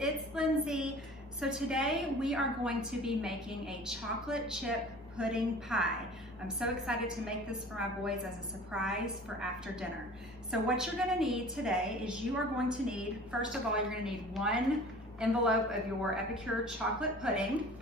it's Lindsay. So today we are going to be making a chocolate chip pudding pie. I'm so excited to make this for my boys as a surprise for after dinner. So what you're gonna need today is you are going to need, first of all, you're gonna need 1 envelope of your Epicure Chocolate Pudding.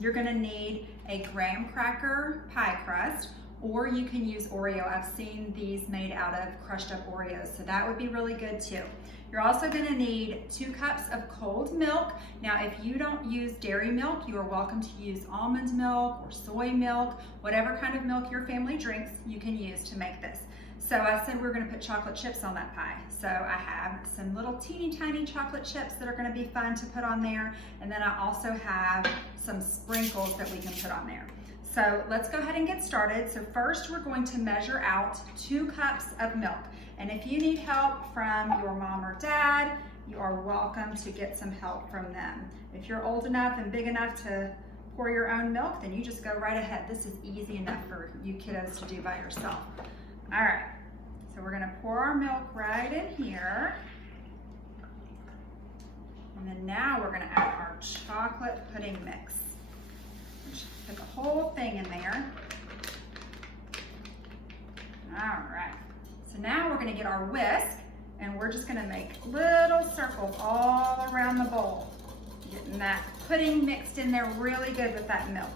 You're gonna need a graham cracker pie crust, or you can use Oreo. I've seen these made out of crushed up Oreos, so that would be really good too. You're also gonna need 2 cups of cold milk. Now, if you don't use dairy milk, you are welcome to use almond milk or soy milk, whatever kind of milk your family drinks, you can use to make this. So I said we're gonna put chocolate chips on that pie. So I have some little teeny tiny chocolate chips that are gonna be fun to put on there. And then I also have some sprinkles that we can put on there. So let's go ahead and get started. So first we're going to measure out 2 cups of milk. And if you need help from your mom or dad, you are welcome to get some help from them. If you're old enough and big enough to pour your own milk, then you just go right ahead. This is easy enough for you kiddos to do by yourself. All right, so we're gonna pour our milk right in here. And then now we're gonna add our chocolate pudding mix. Just put the whole thing in there. All right, so now we're gonna get our whisk and we're just gonna make little circles all around the bowl, getting that pudding mixed in there really good with that milk.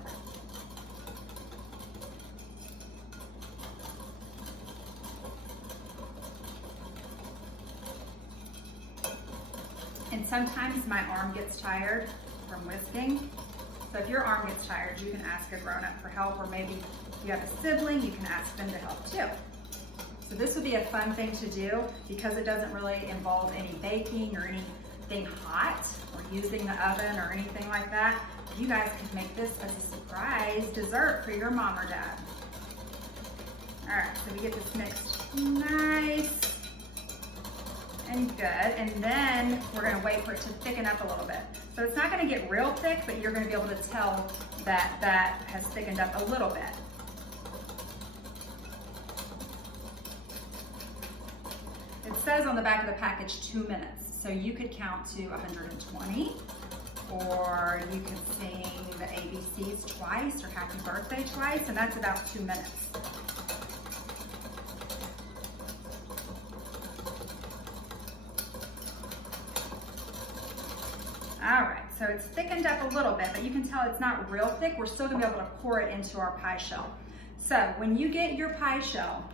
And sometimes my arm gets tired from whisking. So if your arm gets tired, you can ask a grown-up for help, or maybe if you have a sibling, you can ask them to help too. So this would be a fun thing to do because it doesn't really involve any baking or anything hot or using the oven or anything like that. You guys could make this as a surprise dessert for your mom or dad. All right, so we get this mixed nice and good, and then we're gonna wait for it to thicken up a little bit. So it's not gonna get real thick, but you're gonna be able to tell that that has thickened up a little bit. It says on the back of the package 2 minutes, so you could count to 120, or you could sing the ABCs twice or happy birthday twice, and that's about 2 minutes. All right, so it's thickened up a little bit, but you can tell it's not real thick. We're still gonna be able to pour it into our pie shell. So when you get your pie shell,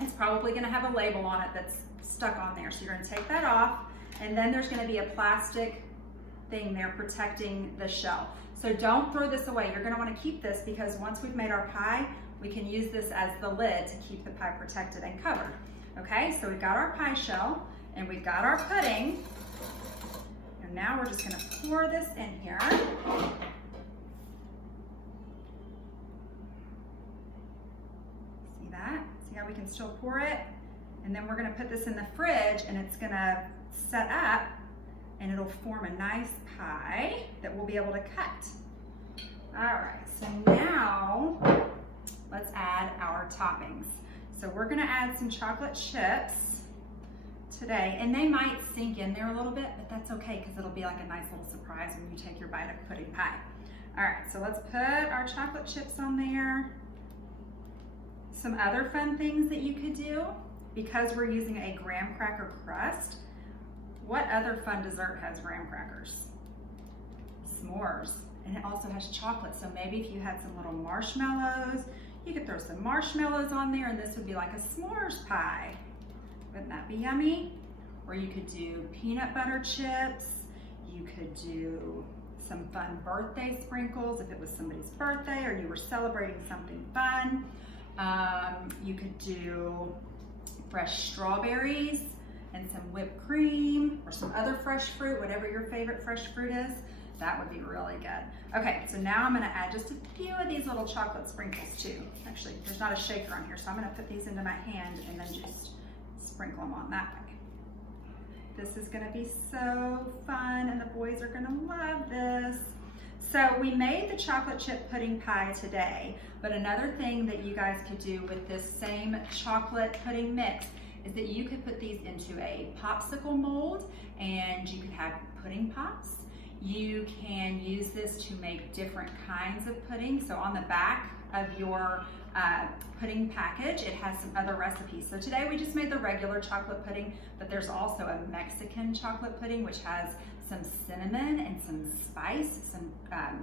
it's probably gonna have a label on it that's stuck on there. So you're gonna take that off, and then there's gonna be a plastic thing there protecting the shell. So don't throw this away. You're gonna wanna keep this because once we've made our pie, we can use this as the lid to keep the pie protected and covered. Okay, so we've got our pie shell, and we've got our pudding. And now we're just gonna pour this in here. See that? See how we can still pour it? And then we're gonna put this in the fridge and it's gonna set up and it'll form a nice pie that we'll be able to cut. All right, so now let's add our toppings. So we're gonna add some chocolate chips today, and they might sink in there a little bit, but that's okay because it'll be like a nice little surprise when you take your bite of pudding pie. All right, so let's put our chocolate chips on there. Some other fun things that you could do, because we're using a graham cracker crust, what other fun dessert has graham crackers? S'mores, and it also has chocolate, so maybe if you had some little marshmallows, you could throw some marshmallows on there and this would be like a s'mores pie. Wouldn't that be yummy? Or you could do peanut butter chips. You could do some fun birthday sprinkles if it was somebody's birthday or you were celebrating something fun. You could do fresh strawberries and some whipped cream or some other fresh fruit, whatever your favorite fresh fruit is. That would be really good. Okay, so now I'm gonna add just a few of these little chocolate sprinkles too. Actually, there's not a shaker on here, so I'm gonna put these into my hand and then just sprinkle them on that way. This is gonna be so fun and the boys are gonna love this. So we made the chocolate chip pudding pie today, but another thing that you guys could do with this same chocolate pudding mix is that you could put these into a popsicle mold and you could have pudding pops. You can use this to make different kinds of pudding. So on the back of your pudding package, it has some other recipes. So today we just made the regular chocolate pudding, but there's also a Mexican chocolate pudding which has some cinnamon and some spice, some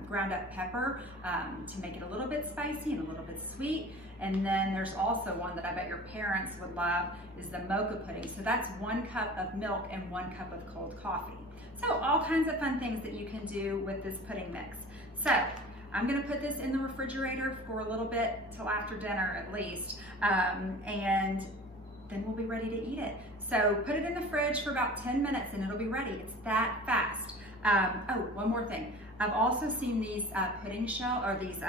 ground up pepper to make it a little bit spicy and a little bit sweet. And then there's also one that I bet your parents would love, is the mocha pudding. So that's 1 cup of milk and 1 cup of cold coffee. So all kinds of fun things that you can do with this pudding mix. So I'm gonna put this in the refrigerator for a little bit, till after dinner at least, and then we'll be ready to eat it. So put it in the fridge for about 10 minutes and it'll be ready. It's that fast. Oh, one more thing. I've also seen these pudding shell, or these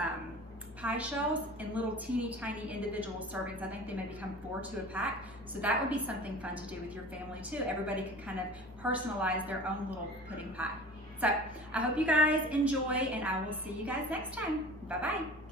pie shells in little teeny tiny individual servings. I think they may become 4 to a pack. So that would be something fun to do with your family too. Everybody could kind of personalize their own little pudding pie. So I hope you guys enjoy, and I will see you guys next time. Bye-bye.